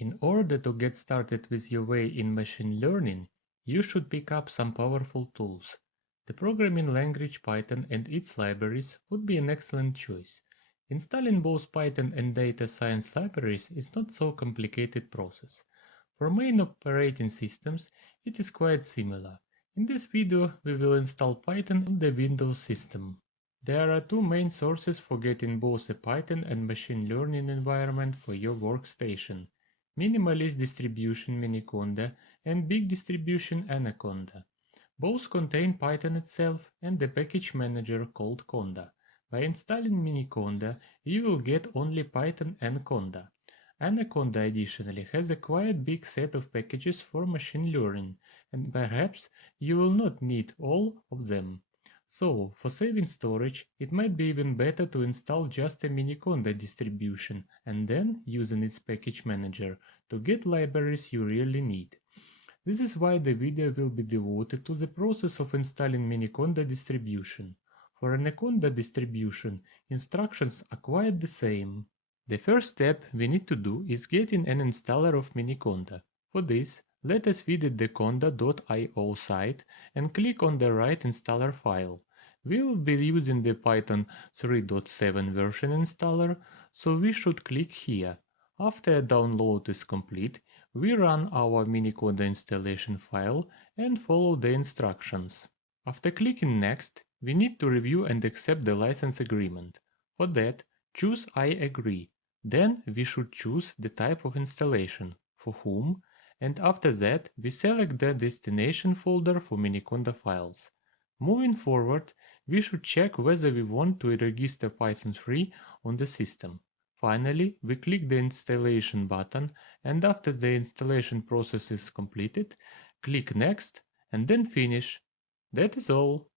In order to get started with your way in machine learning, you should pick up some powerful tools. The programming language Python and its libraries would be an excellent choice. Installing both Python and data science libraries is not so complicated process. For main operating systems, it is quite similar. In this video, we will install Python on the Windows system. There are two main sources for getting both a Python and machine learning environment for your workstation: minimalist distribution Miniconda and big distribution Anaconda. Both contain Python itself and the package manager called conda. By installing Miniconda, you will get only Python and conda. Anaconda additionally has a quite big set of packages for machine learning, and perhaps you will not need all of them. So, for saving storage, it might be even better to install just a Miniconda distribution and then using its package manager to get libraries you really need. This is why the video will be devoted to the process of installing Miniconda distribution. For Anaconda distribution, instructions are quite the same. The first step we need to do is getting an installer of Miniconda. For this, let us visit the conda.io site and click on the right installer file. We will be using the Python 3.7 version installer, so we should click here. After a download is complete, we run our Miniconda installation file and follow the instructions. After clicking Next, we need to review and accept the license agreement. For that, choose I agree. Then we should choose the type of installation, for whom, and after that we select the destination folder for Miniconda files. Moving forward, we should check whether we want to register Python 3 on the system. Finally, we click the installation button, and after the installation process is completed, click Next and then Finish. That is all.